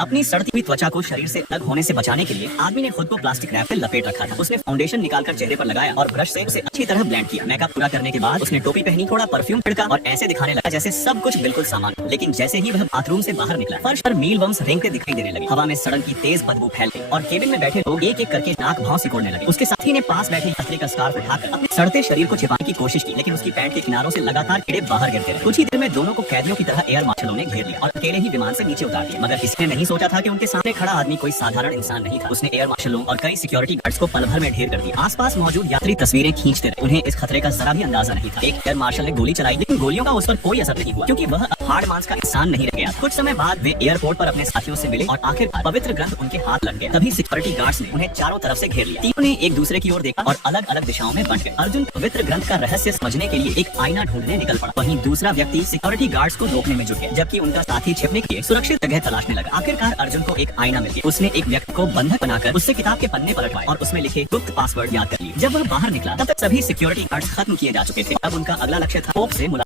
अपनी सड़ती हुई त्वचा को शरीर से अलग होने से बचाने के लिए आदमी ने खुद को प्लास्टिक रैप में लपेट रखा था। उसने फाउंडेशन निकालकर चेहरे पर लगाया और ब्रश से उसे अच्छी तरह ब्लेंड किया। मेकअप पूरा करने के बाद उसने टोपी पहनी, थोड़ा परफ्यूम छिड़का और ऐसे दिखाने लगा जैसे सब कुछ बिल्कुल सामान्य हो। लेकिन जैसे ही वह बाथरूम से बाहर निकला, फर्श पर मील बम्स रेंगते दिखाई देने लगे। हवा में सड़न की तेज बदबू फैल गई और केबिन में बैठे लोग एक एक करके नाक भाव सिकोड़ने लगे। उसके साथी ने पास बैठे यात्री का स्कार्फ उठाकर अपने सड़ते शरीर को छिपाने की कोशिश की, लेकिन उसकी पैंट के किनारों से लगातार कीड़े बाहर गिरते रहे। कुछ ही देर में दोनों को कैदियों की तरह एयर मार्शलों ने घेर लिया और अकेले ही विमान से नीचे उतार दिया। मगर किसी ने नहीं सोचा था कि उनके सामने खड़ा आदमी कोई साधारण इंसान नहीं था। उसने एयर मार्शलों और कई सिक्योरिटी गार्ड्स को पल भर में ढेर कर दिया। आसपास मौजूद यात्री तस्वीरें खींचते रहे। उन्हें इस खतरे का जरा भी अंदाजा नहीं था। एक एयर मार्शल ने गोली चलाई, लेकिन गोलियों का उस पर कोई असर नहीं हुआ, क्योंकि वह अब हाड़ मांस का इंसान नहीं रह गया। कुछ समय बाद वे एयरपोर्ट पर अपने साथियों से मिले और आखिरकार पवित्र ग्रंथ उनके हाथ लग गए। तभी सिक्योरिटी गार्ड्स ने उन्हें चारों तरफ से घेर लिया। तीनों ने एक दूसरे की ओर देखा और अलग अलग दिशाओं में बंट गए। अर्जुन पवित्र ग्रंथ का रहस्य समझने के लिए एक आईना ढूंढने निकल पड़ा। वहीं दूसरा व्यक्ति सिक्योरिटी गार्ड्स को रोकने में जुट गया, जबकि उनका साथी छिपने के लिए सुरक्षित जगह तलाशने लगा। आखिरकार अर्जुन को एक आईना मिल गया। उसने एक व्यक्ति को बंधक बनाकर उससे किताब के पन्ने पलटवाए और उसमें लिखे गुप्त पासवर्ड याद कर लिए। जब वह बाहर निकला, तब तक सभी सिक्योरिटी गार्ड्स खत्म किए जा चुके थे। अब उनका अगला लक्ष्य था पोप से मुलाकात।